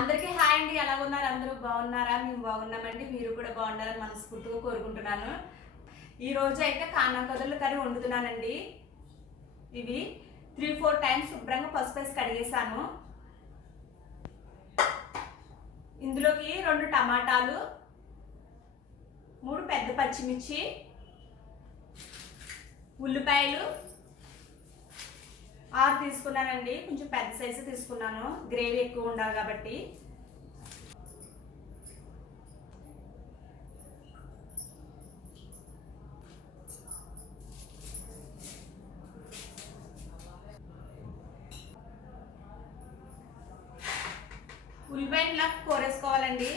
అందరికీ హాయ్ అండి. ఎలా ఉన్నారు అందరూ బాగున్నారా? మేము బాగున్నామండి. మీరు కూడా బాగుండాలని మనస్ఫూర్తిగా కోరుకుంటున్నాను. ఈ రోజు అయితే కానం కదులు కర్రీ వండుతున్నానండి. ఇవి త్రీ ఫోర్ టైమ్స్ శుభ్రంగా పసుపు వేసి కడిగేసాను ఇందులోకి రెండు టమాటాలు మూడు పెద్ద పచ్చిమిర్చి ఉల్లిపాయలు తీసుకున్నానండి. కొంచెం పెద్ద సైజు తీసుకున్నాను. గ్రేవీ ఎక్కువ ఉండాలి కాబట్టి. ఉల్లిపాయలు ఇలా కోరేసుకోవాలండి.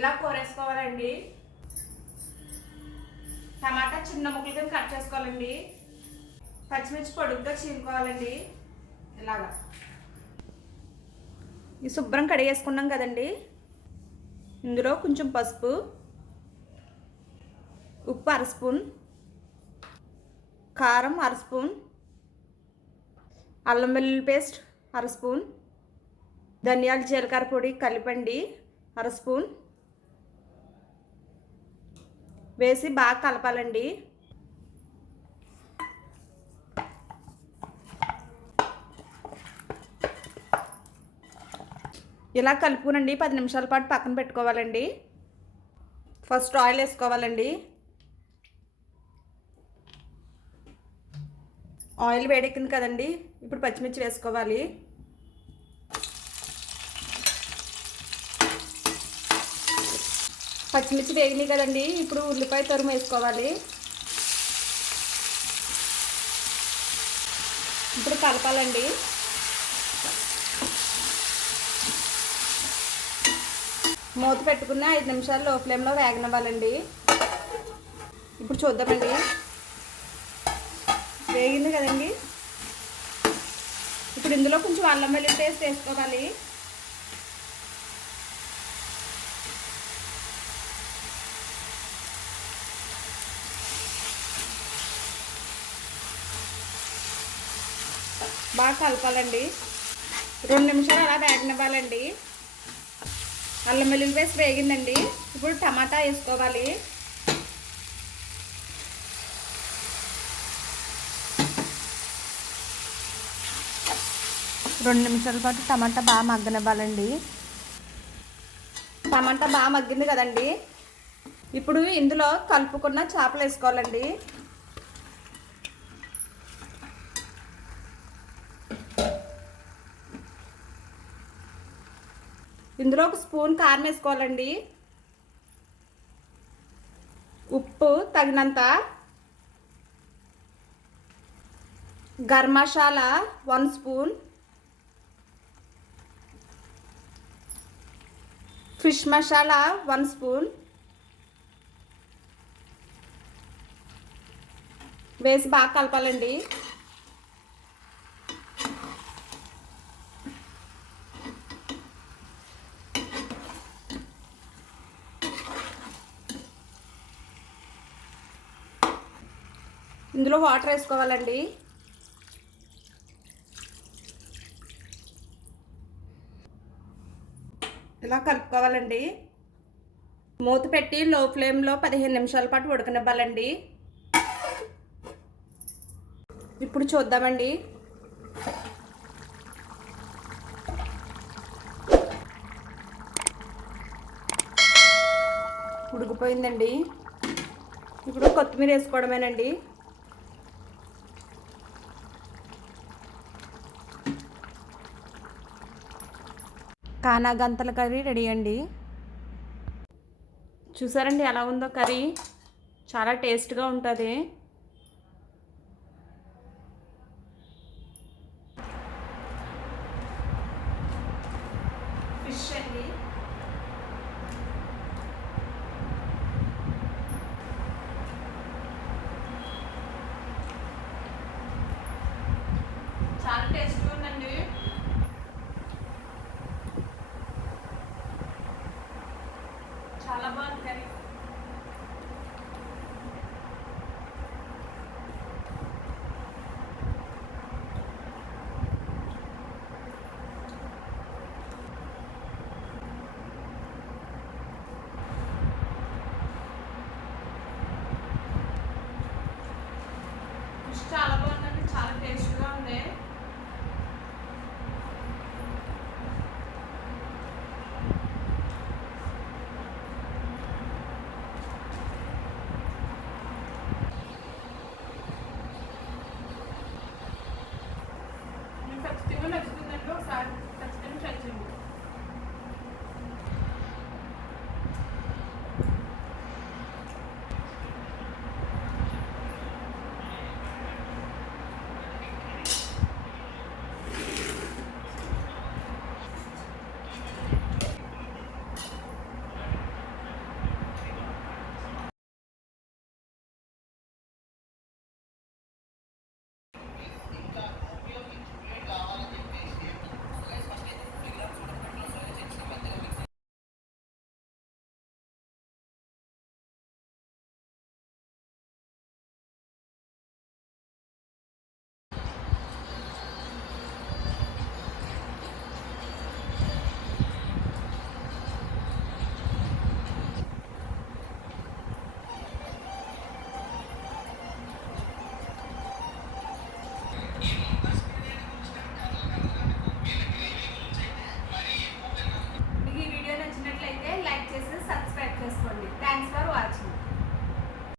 ఇలా కోరేసుకోవాలండి. టమాటా చిన్న ముక్కలు కింద కట్ చేసుకోవాలండి. పచ్చిమిర్చి పొడుగ్గా చీనుకోవాలండి ఇలాగా. ఈ శుభ్రం కడిగేసుకున్నాం కదండి. ఇందులో కొంచెం పసుపు ఉప్పు అర స్పూన్ కారం అర స్పూన్ అల్లం వెల్లుల్లి పేస్ట్ అర స్పూన్ ధనియాల జీలకర్ర పొడి కలిపండి అర స్పూన్ వేసి బాగా కలపాలండి. ఇలా కలుపుకునండి పది నిమిషాల పాటు పక్కన పెట్టుకోవాలండి. ఫస్ట్ ఆయిల్ వేసుకోవాలండి. ఆయిల్ వేడెక్కింది కదండి ఇప్పుడు పచ్చిమిర్చి వేసుకోవాలి. పచ్చిమిర్చి వేగినాయి కదండి. ఇప్పుడు ఉల్లిపాయ తరుము వేసుకోవాలి. ఇప్పుడు కలపాలండి. మూత పెట్టుకున్న ఐదు నిమిషాలు లో ఫ్లేమ్లో వేగనివ్వాలండి. ఇప్పుడు చూద్దామండి. వేగింది కదండి. ఇప్పుడు ఇందులో కొంచెం అల్లం వెల్లుల్లి పేస్ట్ వేసుకోవాలి. బాగా కలపాలండి. రెండు నిమిషాలు అలా వేగనివ్వాలండి. అల్లం వెల్లుల్లి పేస్ట్ వేగిందండి. ఇప్పుడు టమాటా వేసుకోవాలి. రెండు నిమిషాల పాటు టమాటా బాగా మగ్గనివ్వాలండి. టమాటా బాగా మగ్గింది కదండి. ఇప్పుడు ఇందులో కలుపుకున్న చేపలు వేసుకోవాలండి. ఇందులో ఒక స్పూన్ కారం వేసుకోవాలండి. ఉప్పు తగినంత garam masala one spoon. Fish masala one spoon. వేసి బాగా కలపాలండి. ఇందులో వాటర్ వేసుకోవాలండి. ఇలా కలుపుకోవాలండి. మూత పెట్టి లో ఫ్లేమ్లో పదిహేను నిమిషాల పాటు ఉడకనివ్వాలండి. ఇప్పుడు చూద్దామండి. ఉడికిపోయిందండి. ఇప్పుడు కొత్తిమీర వేసుకోవడమేనండి. కానా గంతల కర్రీ రెడీ అండి. చూసారండి ఎలా ఉందో కర్రీ? చాలా టేస్ట్గా ఉంటుంది.